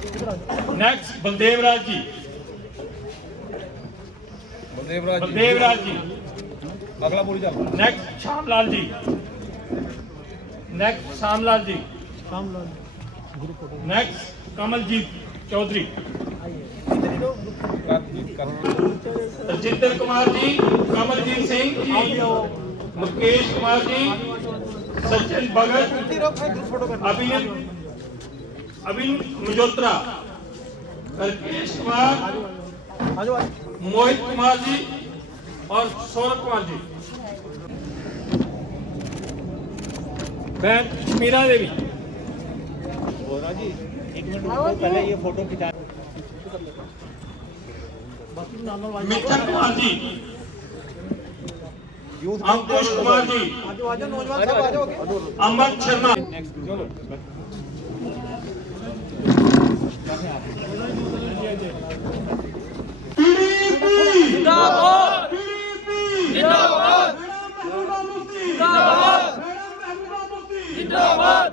Next Baldev Raj ji. Baldev Raj ji. अगला बोली जा। नेक्स्ट श्यामलाल जी। नेक्स्ट श्यामलाल जी। नेक्स्ट कमलजीत चौधरी। जितेंद्र कुमार जी, कमलजीत सिंह जी, मुकेश कुमार जी, सचिन भगत, अभिन मजोत्रा, राकेश कुमार, मोहित कुमार जी और सौरभ कुमार जी। बहन मीरा देवी। जी 1 मिनट पहले ये फोटो खिंचा। मिथुन कुमार जी, अंकुश कुमार जी, अमर शर्मा। जिंदाबाद जिंदाबाद जिंदाबाद जिंदाबाद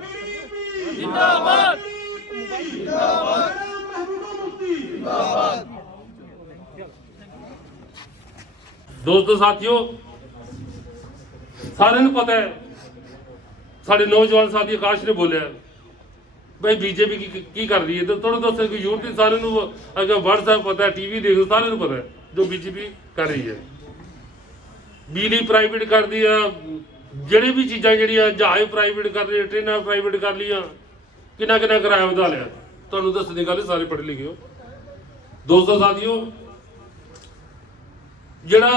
जिंदाबाद जिंदाबाद। दोस्तों साथियों, सारे ਨੂੰ पता है, साढ़े नौजवान साथी आकाश ने बोलिया भाई बीजेपी की कर रही है, तो थोड़ा दोस्तों की यूट्यूब सारे अगर व्हाट्सएप पता है, टीवी देख सारे पता है जो बीजेपी कर रही है। बिजली प्राइवेट कर दिया, ਜਿਹੜੀ भी चीज़ा ਜਿਹੜੀਆਂ जहाज प्राइवेट कर रही, ट्रेन प्राइवेट कर लिया, किन्ना किन्ना किराया ਵਧਾ ਲਿਆ। ਤੁਹਾਨੂੰ ਦੱਸਣ ਦੀ ਗੱਲ ਸਾਰੇ पढ़े लिखे हो। दोस्तों साथियों, ਜਿਹੜਾ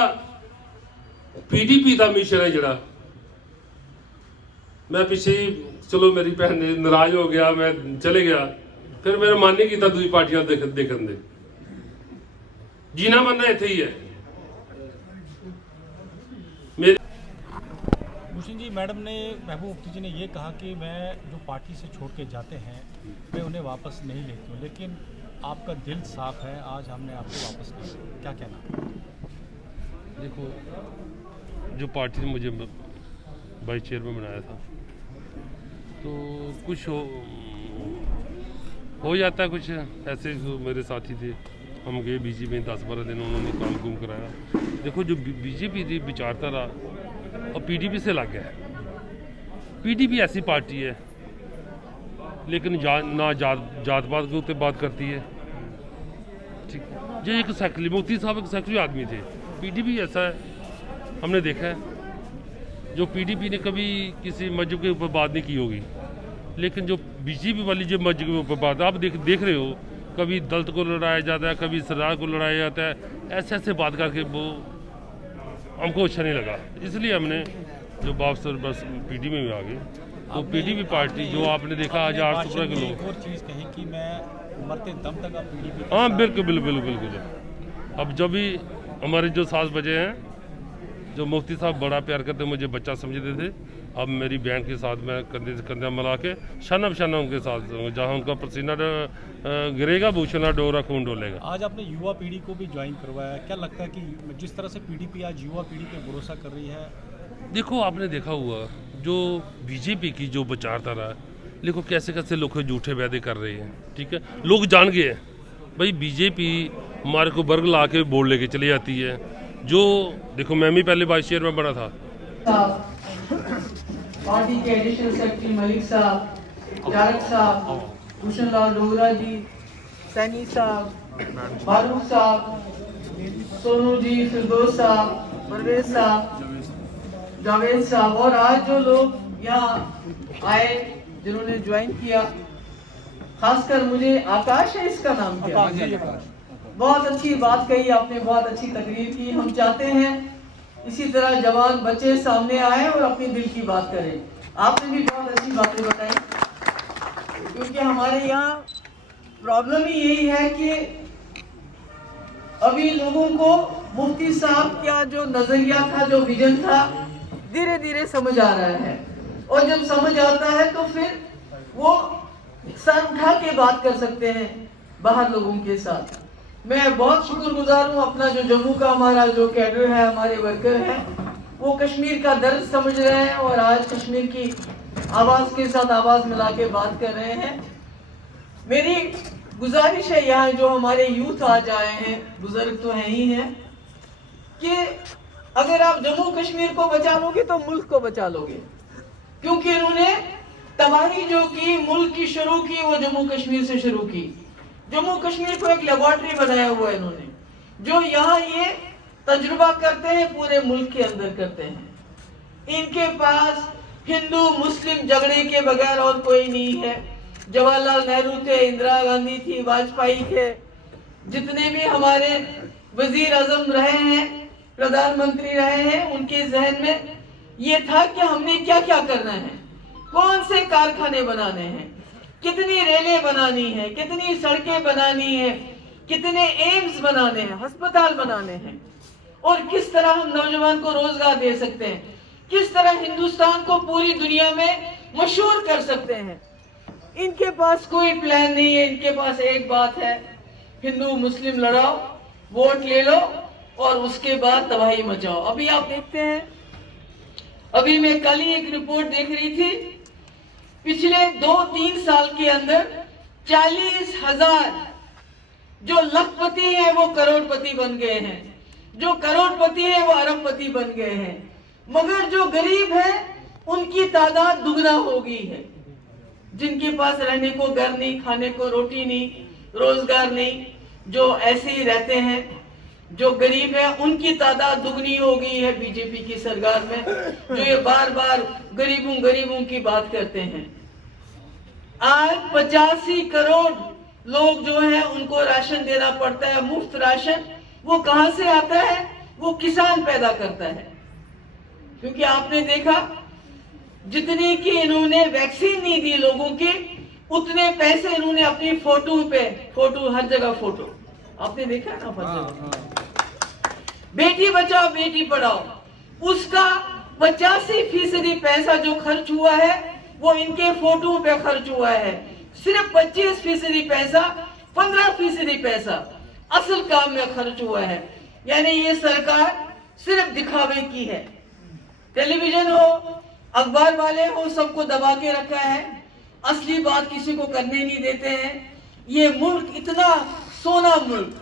पीडीपी का मिशन है, ਜਿਹੜਾ मैं पिछे चलो मेरी भैन ने नाराज हो गया, मैं चले गया, फिर मेरा मन नहीं किया दूसरी पार्टियां देखने दे। जीना मरना इत्थे ही है। भूषण जी, मैडम ने, महबूब मुफ्ती जी ने ये कहा कि मैं जो पार्टी से छोड़ के जाते हैं मैं उन्हें वापस नहीं लेती हूँ, लेकिन आपका दिल साफ है, आज हमने आपको वापस लिया, क्या कहना? देखो, जो पार्टी ने मुझे वाइस चेयरमैन बनाया था, तो कुछ हो जाता है, कुछ ऐसे जो मेरे साथी थे, हम गए बीजेपी में 10-12 दिन, उन्होंने काम कुम कराया। देखो, जो बीजेपी की विचारधारा और पीडीपी से अलग है। पीडीपी ऐसी पार्टी है लेकिन ना जात पात के ऊपर बात करती है, ठीक। जो एक सेक्रेटरी, मुफ्ती साहब एक सेक्रेटरी आदमी थे। पीडीपी ऐसा है, हमने देखा है, जो पीडीपी ने कभी किसी मस्जिद के ऊपर बात नहीं की होगी, लेकिन जो बीजेपी वाली जो मस्जिद के ऊपर बात, आप देख रहे हो, कभी दलित को लड़ाया जाता है, कभी सरदार को लड़ाया जाता है, ऐसे ऐसे बात करके वो हमको अच्छा नहीं लगा, इसलिए हमने जो वापस बस पीडीपी में आ गए। तो पीडीपी पार्टी जो आपने देखा आज 800 के लोग, और चीज़ कही कि मैं मरते दम तक आप पीडीपी। हाँ बिल्कुल। अब जब भी हमारे जो सास बजे हैं, जो मुफ्ती साहब बड़ा प्यार करते, मुझे बच्चा समझते थे, अब मेरी बहन के साथ मैं कंधे से कंधा मिला के शाना बशाना उनके साथ, जहाँ उनका पसीना गिरेगा, भूषणा डोरा खून डोलेगा। आज आपने युवा पीढ़ी को भी ज्वाइन करवाया, क्या लगता है कि जिस तरह से पीडीपी आज युवा पीढ़ी पे भरोसा कर रही है? देखो, आपने देखा हुआ जो बीजेपी की जो विचारधारा है, देखो कैसे कैसे लोग झूठे वादे कर रहे हैं, ठीक है। लोग जान गए भाई बीजेपी हमारे को वर्ग ला के बोल लेके चली जाती है। जो देखो, मैं भी पहले वाइस चेयरमैन बना था। पार्टी के एडिशनल सेक्रेटरी मलिक साहब, जारक साहब, भूषण लाल डोगरा जी, सैनी साहब, फारूक साहब, सोनू जी, फिरदौस साहब, परवेज साहब, जावेद साहब, और आज जो लोग यहाँ आए जिन्होंने ज्वाइन किया, खासकर मुझे आकाश है इसका नाम क्या? बहुत अच्छी बात कही आपने, बहुत अच्छी तकरीर की। हम चाहते हैं इसी तरह जवान बच्चे सामने आए और अपनी दिल की बात करें। आपने भी बहुत अच्छी बातें बताई, क्योंकि हमारे यहाँ प्रॉब्लम ही यही है कि अभी लोगों को मुफ्ती साहब का जो नजरिया था, जो विजन था, धीरे धीरे समझ आ रहा है, और जब समझ आता है तो फिर वो सर उठा के बात कर सकते हैं बाहर लोगों के साथ। मैं बहुत शुक्रगुजार हूँ अपना जो जम्मू का हमारा जो कैडर है, हमारे वर्कर हैं, वो कश्मीर का दर्द समझ रहे हैं और आज कश्मीर की आवाज़ के साथ आवाज़ मिला के बात कर रहे हैं। मेरी गुजारिश है यहाँ जो हमारे यूथ आज आए हैं, बुजुर्ग तो हैं ही हैं, कि अगर आप जम्मू कश्मीर को बचा लोगे तो मुल्क को बचा लोगे, क्योंकि इन्होंने तबाही जो की मुल्क की शुरू की वो जम्मू कश्मीर से शुरू की। जम्मू कश्मीर को एक लेबोरेटरी बनाया हुआ है इन्होंने, जो यहाँ ये तजुर्बा करते हैं पूरे मुल्क के अंदर करते हैं। इनके पास हिंदू मुस्लिम झगड़े के बगैर और कोई नहीं है। जवाहरलाल नेहरू थे, इंदिरा गांधी थी, वाजपेयी थे, जितने भी हमारे वजीर आजम रहे हैं, प्रधानमंत्री रहे हैं, उनके जहन में ये था कि हमने क्या क्या करना है, कौन से कारखाने बनाने हैं, कितनी रेलें बनानी है, कितनी सड़कें बनानी है, कितने एम्स बनाने हैं, अस्पताल बनाने हैं, और किस तरह हम नौजवान को रोजगार दे सकते हैं, किस तरह हिंदुस्तान को पूरी दुनिया में मशहूर कर सकते हैं। इनके पास कोई प्लान नहीं है। इनके पास एक बात है, हिंदू मुस्लिम लड़ाओ, वोट ले लो और उसके बाद तबाही मचाओ। अभी आप देखते हैं, अभी मैं कल ही एक रिपोर्ट देख रही थी, पिछले 2-3 साल के अंदर 40,000 जो लखपति हैं वो करोड़पति बन गए हैं, जो करोड़पति हैं वो अरबपति बन गए हैं, मगर जो गरीब है उनकी तादाद दुगना हो गई है। जिनके पास रहने को घर नहीं, खाने को रोटी नहीं, रोजगार नहीं, जो ऐसे ही रहते हैं, जो गरीब है उनकी तादाद दुगनी हो गई है बीजेपी की सरकार में, जो ये बार बार गरीबों की बात करते हैं। आज 85 करोड़ लोग जो है उनको राशन देना पड़ता है, मुफ्त राशन। वो कहां से आता है? वो किसान पैदा करता है। क्योंकि आपने देखा जितने की इन्होंने वैक्सीन नहीं दी लोगों के, उतने पैसे इन्होंने अपनी फोटो हर जगह फोटो, आपने देखा ना हर जगह। बेटी बचाओ बेटी पढ़ाओ, उसका 85% पैसा जो खर्च हुआ है वो इनके फोटो पे खर्च हुआ है। सिर्फ 25% पैसा, 15% पैसा असल काम में खर्च हुआ है। यानी ये सरकार सिर्फ दिखावे की है। टेलीविजन हो, अखबार वाले हो, सबको दबा के रखा है, असली बात किसी को करने नहीं देते हैं। ये मुल्क इतना सोना मुल्क,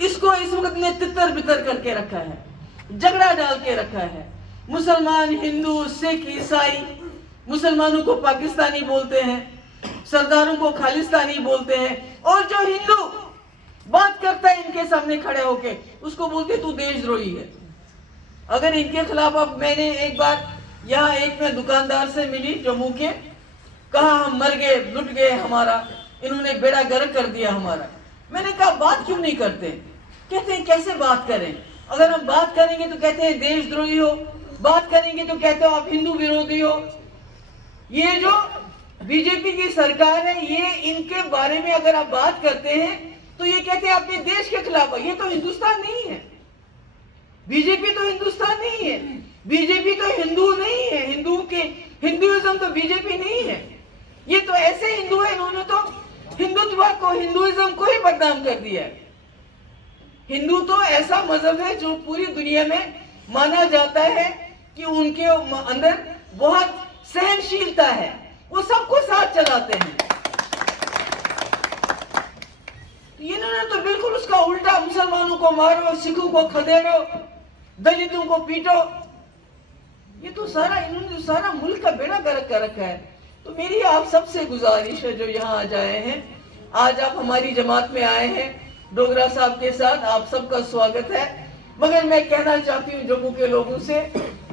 इसको इस वक्त ने तितर बितर करके रखा है, झगड़ा डाल के रखा है। मुसलमान, हिंदू, सिख, ईसाई, मुसलमानों को पाकिस्तानी बोलते हैं, सरदारों को खालिस्तानी बोलते हैं, और जो हिंदू बात करता है इनके सामने खड़े होके उसको बोलते तू देशद्रोही है। अगर इनके खिलाफ, अब मैंने एक बार यहाँ एक मैं दुकानदार से मिली जम्मू के, कहा हम मर गए, लुट गए, हमारा इन्होंने बेड़ा गर्क कर दिया हमारा। मैंने कहा बात क्यों नहीं करते? कहते हैं कैसे बात करें, अगर हम बात करेंगे तो कहते हैं देशद्रोही हो, बात करेंगे तो कहते हो आप हिंदू विरोधी हो। ये जो बीजेपी की सरकार है, ये इनके बारे में अगर आप बात करते हैं तो ये कहते हैं अपने देश के खिलाफ है। ये तो हिंदुस्तान नहीं है, बीजेपी तो हिंदुस्तान नहीं है, बीजेपी तो हिंदू नहीं है, हिंदुइज्म तो बीजेपी नहीं है। ये तो ऐसे हिंदू है, इन्होंने तो हिंदुत्व को, हिंदुइज्म को ही बदनाम कर दिया है। हिंदू तो ऐसा मजहब है जो पूरी दुनिया में माना जाता है कि उनके अंदर बहुत सहनशीलता है, वो सबको साथ चलाते हैं। इन्होंने तो बिल्कुल उसका उल्टा, मुसलमानों को मारो, सिखों को खदेड़ो, दलितों को पीटो। ये तो सारा, इन्होंने तो सारा मुल्क का बेड़ा गर्क कर रखा है। तो मेरी आप सबसे गुजारिश है जो यहाँ आज आए हैं, आज आप हमारी जमात में आए हैं डोगरा साहब के साथ, आप सबका स्वागत है। मगर मैं कहना चाहती हूँ जम्मू के लोगों से,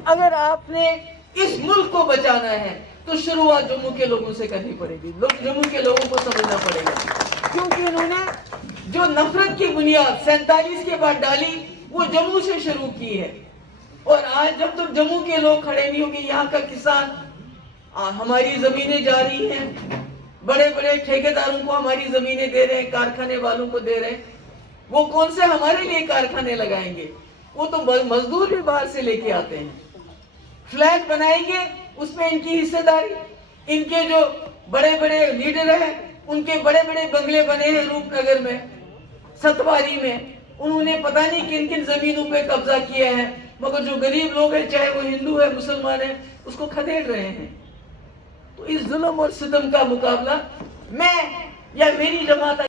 अगर आपने इस मुल्क को बचाना है तो शुरुआत जम्मू के लोगों से करनी पड़ेगी। जम्मू के लोगों को समझना पड़ेगा, क्योंकि इन्होंने जो नफरत की बुनियाद 47 के बाद डाली वो जम्मू से शुरू की है। और आज जब तक जम्मू के लोग खड़े नहीं होंगे, यहाँ का किसान, हमारी जमीनें जा रही हैं, बड़े बड़े ठेकेदारों को हमारी जमीनें दे रहे हैं, कारखाने वालों को दे रहे हैं, वो कौन से हमारे लिए कारखाने लगाएंगे? वो तो मजदूर भी बाहर से लेके आते हैं। फ्लैट बनाएंगे, उसमें इनकी हिस्सेदारी, इनके जो बड़े बड़े लीडर हैं उनके बड़े बड़े बंगले बने हैं रूपनगर में, सतवारी में, उन्होंने पता नहीं किन किन जमीनों पे कब्जा किया है, मगर जो गरीब लोग हैं, चाहे वो हिंदू है मुसलमान है, उसको खदेड़ रहे हैं। तो इस जुल्म और सितम का मुकाबला मैं या मेरी जमात